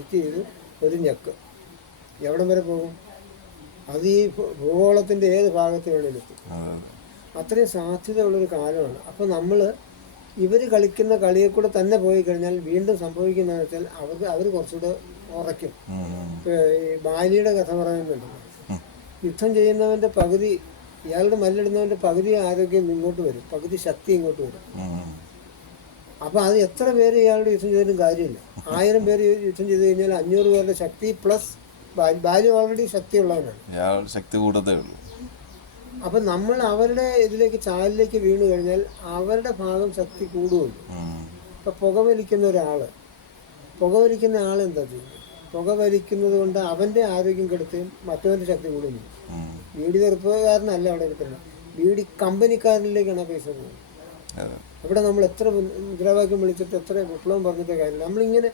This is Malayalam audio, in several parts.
ചെയ്ത് ഒരു ഞെക്ക്. എവിടം വരെ പോകും? അത് ഈ ഭൂഗോളത്തിന്റെ ഭൂഗോളത്തിന്റെ ഏത് ഭാഗത്തിനുള്ളിലെത്തും അത്രയും സാധ്യതയുള്ളൊരു കാലമാണ്. അപ്പോൾ നമ്മൾ ഇവർ കളിക്കുന്ന കളിയെ കൂടെ തന്നെ പോയി കഴിഞ്ഞാൽ വീണ്ടും സംഭവിക്കുന്നതെന്ന് വെച്ചാൽ അവർക്ക് അവർ കുറച്ചുകൂടെ ഉറയ്ക്കും. ഈ ബാലിയുടെ കഥ പറയുന്നുണ്ട്. യുദ്ധം ചെയ്യുന്നവന്റെ പകുതി ഇയാളുടെ മല്ലിടുന്നവന്റെ പകുതി ആരോഗ്യം ഇങ്ങോട്ട് വരും. പകുതി ശക്തി ഇങ്ങോട്ട് വരും. അപ്പോൾ അത് എത്ര പേര് ഇയാളുടെ യുദ്ധം ചെയ്താലും കാര്യമില്ല. ആയിരം പേര് യുദ്ധം ചെയ്ത് കഴിഞ്ഞാൽ അഞ്ഞൂറ് പേരുടെ ശക്തി പ്ലസ് ബാല്യം ഓൾറെഡി ശക്തിയുള്ളവനാണ് ശക്തി കൂടത്തേ ഉള്ളൂ. അപ്പം നമ്മൾ അവരുടെ ഇതിലേക്ക് ചാലിലേക്ക് വീണു കഴിഞ്ഞാൽ അവരുടെ ഭാഗം ശക്തി കൂടുകയുള്ളൂ. ഇപ്പം പുകവലിക്കുന്ന ഒരാൾ പുകവലിക്കുന്ന ആൾ എന്താ ചെയ്യുന്നത്? പുകവലിക്കുന്നത് കൊണ്ട് അവന്റെ ആരോഗ്യം കെടുത്തുകയും മറ്റവന്റെ ശക്തി കൂടുകയും വീടി തെറുപ്പുകാരനല്ല അവിടെ കിട്ടുന്നത് ബീഡി കമ്പനിക്കാരനിലേക്കാണ് ആ പൈസ പോകുന്നത്. അവിടെ നമ്മൾ എത്ര മുദ്രാവാക്യം വിളിച്ചിട്ട് എത്ര വിപ്ലവം പറഞ്ഞിട്ട് കാര്യമില്ല. നമ്മളിങ്ങനെ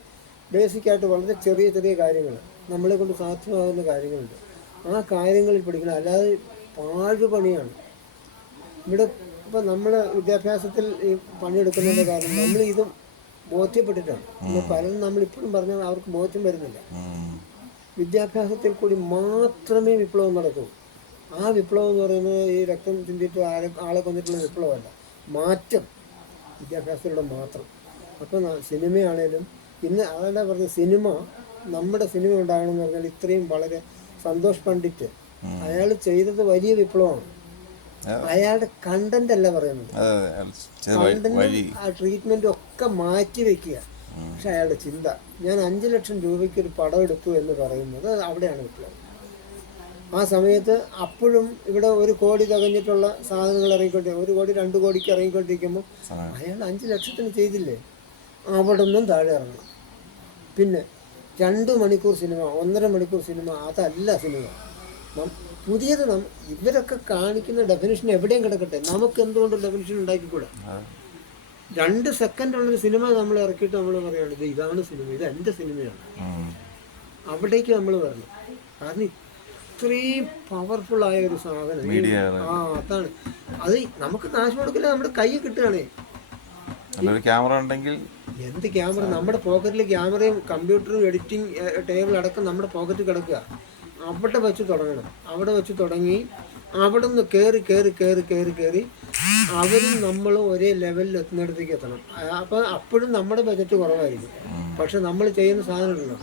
ബേസിക്കായിട്ട് വളരെ ചെറിയ ചെറിയ കാര്യങ്ങൾ നമ്മളെ കൊണ്ട് സാധ്യമാകുന്ന കാര്യങ്ങളുണ്ട്. ആ കാര്യങ്ങളിൽ പഠിക്കണം. അല്ലാതെ പാഴുപണിയാണ് ഇവിടെ ഇപ്പം നമ്മൾ വിദ്യാഭ്യാസത്തിൽ ഈ പണിയെടുക്കുന്നതിന്റെ കാരണം നമ്മൾ ഇതും ബോധ്യപ്പെട്ടിട്ടാണ്. പലരും നമ്മളിപ്പോഴും പറഞ്ഞാൽ അവർക്ക് ബോധ്യം വരുന്നില്ല. വിദ്യാഭ്യാസത്തിൽ കൂടി മാത്രമേ വിപ്ലവം നടക്കൂ. ആ വിപ്ലവം എന്ന് പറയുന്നത് ഈ രക്തം ചിന്തിട്ട് ആളെ ആളെ കൊന്നിട്ടുള്ള വിപ്ലവമല്ല. മാറ്റം വിദ്യാഭ്യാസത്തിലൂടെ മാത്രം. അപ്പോൾ സിനിമയാണേലും ഇന്ന് അതല്ല പറഞ്ഞ സിനിമ നമ്മുടെ സിനിമ ഉണ്ടാകണമെന്ന് പറഞ്ഞാൽ ഇത്രയും വളരെ സന്തോഷ് പണ്ഡിറ്റ് അയാൾ ചെയ്തത് വലിയ വിപ്ലവമാണ്. അയാളുടെ കണ്ടന്റ് അല്ല പറയുന്നത്. വഴി ആ ട്രീറ്റ്മെന്റും ഒക്കെ മാറ്റി വെക്കുക. പക്ഷെ അയാളുടെ ചിന്ത ഞാൻ അഞ്ചു ലക്ഷം രൂപയ്ക്ക് ഒരു പടം എടുത്തു എന്ന് പറയുന്നത് അവിടെയാണ് വിപ്ലവം. ആ സമയത്ത് അപ്പോഴും ഇവിടെ ഒരു കോടി തികഞ്ഞിട്ടുള്ള സാധനങ്ങൾ ഇറങ്ങിക്കൊണ്ടിരിക്കും ഒരു കോടി രണ്ട് കോടിക്ക് ഇറങ്ങിക്കൊണ്ടിരിക്കുമ്പോൾ അയാൾ അഞ്ച് ലക്ഷത്തിന് ചെയ്തില്ലേ? അവിടെ നിന്നും താഴെ ഇറങ്ങണം. പിന്നെ രണ്ട് മണിക്കൂർ സിനിമ ഒന്നര മണിക്കൂർ സിനിമ അതല്ല സിനിമ. പുതിയത് നം ഇവരൊക്കെ കാണിക്കുന്ന ഡെഫിനേഷൻ എവിടെയും കിടക്കട്ടെ. നമുക്ക് എന്തുകൊണ്ട് ഡെഫിനേഷൻ ഉണ്ടാക്കിക്കൂടെ. രണ്ട് സെക്കൻഡ് ഉള്ളൊരു സിനിമ നമ്മൾ ഇറക്കിയിട്ട് നമ്മൾ പറയുകയാണ് ഇത് ഇതാണ് സിനിമ ഇത് എന്റെ സിനിമയാണ്. അവിടേക്ക് നമ്മൾ പറഞ്ഞു കാരണം ഇത്രയും പവർഫുൾ ആയ ഒരു സാധനം. ആ അതാണ്. അത് നമുക്ക് നാശം കൊടുക്കില്ല നമ്മുടെ കൈ കിട്ടുകയാണേ. ക്യാമറ ഉണ്ടെങ്കിൽ എന്ത് ക്യാമറ നമ്മുടെ പോക്കറ്റിൽ ക്യാമറയും കമ്പ്യൂട്ടറും എഡിറ്റിംഗ് ടേബിൾ അടക്കം നമ്മുടെ പോക്കറ്റിൽ കിടക്കുക. അവിടെ വെച്ച് തുടങ്ങണം. അവിടെ വെച്ച് തുടങ്ങി അവിടെ നിന്ന് കയറി കയറി കയറി കയറി കയറി അവരും നമ്മളും ഒരേ ലെവലിൽ എത്തുന്നിടത്തേക്ക് എത്തണം. അപ്പോൾ അപ്പോഴും നമ്മുടെ ബജറ്റ് കുറവായിരിക്കും. പക്ഷെ നമ്മൾ ചെയ്യുന്ന സാധനമുണ്ടല്ലോ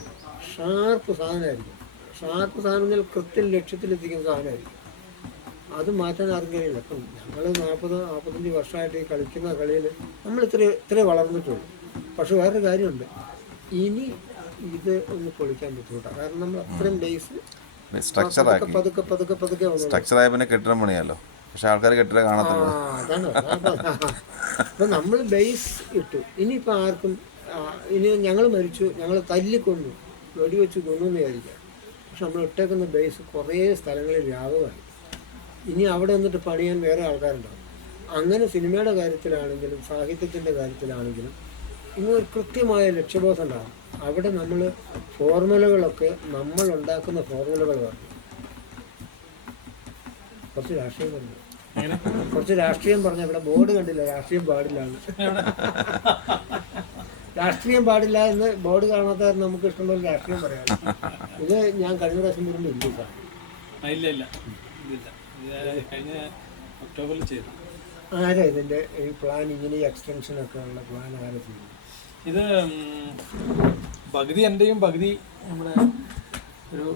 ഷാർപ്പ് സാധനമായിരിക്കും. ഷാർപ്പ് സാധനം എന്നാൽ കൃത്യം ലക്ഷ്യത്തിലെത്തിക്കുന്ന സാധനമായിരിക്കും. അത് മാറ്റാൻ ആർക്കും കഴിയില്ല. ഇപ്പം ഞങ്ങൾ നാൽപ്പത് നാൽപ്പത്തഞ്ച് വർഷമായിട്ട് ഈ കളിക്കുന്ന കളിയിൽ നമ്മൾ ഇത്ര ഇത്രേ വളർന്നിട്ടുള്ളൂ. പക്ഷെ വേറൊരു കാര്യമുണ്ട്. ഇനി ഇത് ഒന്ന് പൊളിക്കാൻ ബുദ്ധിമുട്ടാണ്. കാരണം നമ്മൾ അത്രയും ബേസ് സ്ട്രക്ചർ പതുക്കെ പതുക്കെ പതുക്കെ സ്ട്രക്ചർ ആയ പിന്നെ കെട്ടിടം പണിയാലോ. പക്ഷെ ആൾക്കാർ കെട്ടിടം ആ കാണത്തുള്ളൂ അപ്പൊ നമ്മൾ ബേസ് ഇട്ടു. ഇനിയിപ്പോ ആർക്കും ഇനി ഞങ്ങൾ മരിച്ചു ഞങ്ങൾ തല്ലിക്കൊന്നു വെടിവെച്ച് കൊന്നു എന്ന് വിചാരിക്കാം. പക്ഷെ നമ്മൾ ഇട്ടേക്കുന്ന ബേസ് കുറേ സ്ഥലങ്ങളിൽ വ്യാപകമായി. ഇനി അവിടെ നിന്നിട്ട് പണിയാൻ വേറെ ആൾക്കാരുണ്ടാവും. അങ്ങനെ സിനിമയുടെ കാര്യത്തിലാണെങ്കിലും സാഹിത്യത്തിന്റെ കാര്യത്തിലാണെങ്കിലും ഇങ്ങനെ ഒരു കൃത്യമായ ലക്ഷ്യബോധം ഉണ്ടാകും അവിടെ നമ്മൾ ഫോർമുലകളൊക്കെ നമ്മൾ ഉണ്ടാക്കുന്ന ഫോർമുലകൾ പറഞ്ഞു. കുറച്ച് രാഷ്ട്രീയം പറഞ്ഞു. കുറച്ച് രാഷ്ട്രീയം പറഞ്ഞ ഇവിടെ ബോർഡ് കണ്ടില്ല രാഷ്ട്രീയം പാടില്ല എന്ന്. രാഷ്ട്രീയം പാടില്ല എന്ന് ബോർഡ് കാണാത്ത നമുക്ക് ഇഷ്ടമുള്ള രാഷ്ട്രീയം പറയാം. ഇത് ഞാൻ കഴിഞ്ഞ പ്രാവശ്യം വരുമ്പോൾ ഇല്ല സാർ. ഇല്ല ഇല്ല. ഇത് കഴിഞ്ഞ ഒക്ടോബറിൽ ചെയ്തു. ആരാ ഇതിന്റെ ഈ പ്ലാൻ ഇങ്ങനെ ഈ എക്സ്റ്റൻഷൻ ഒക്കെ ഉള്ള പ്ലാൻ ആരാ ചെയ്യുന്നത് ഇത് പകുതി എന്റെയും പകുതി നമ്മുടെ ഒരു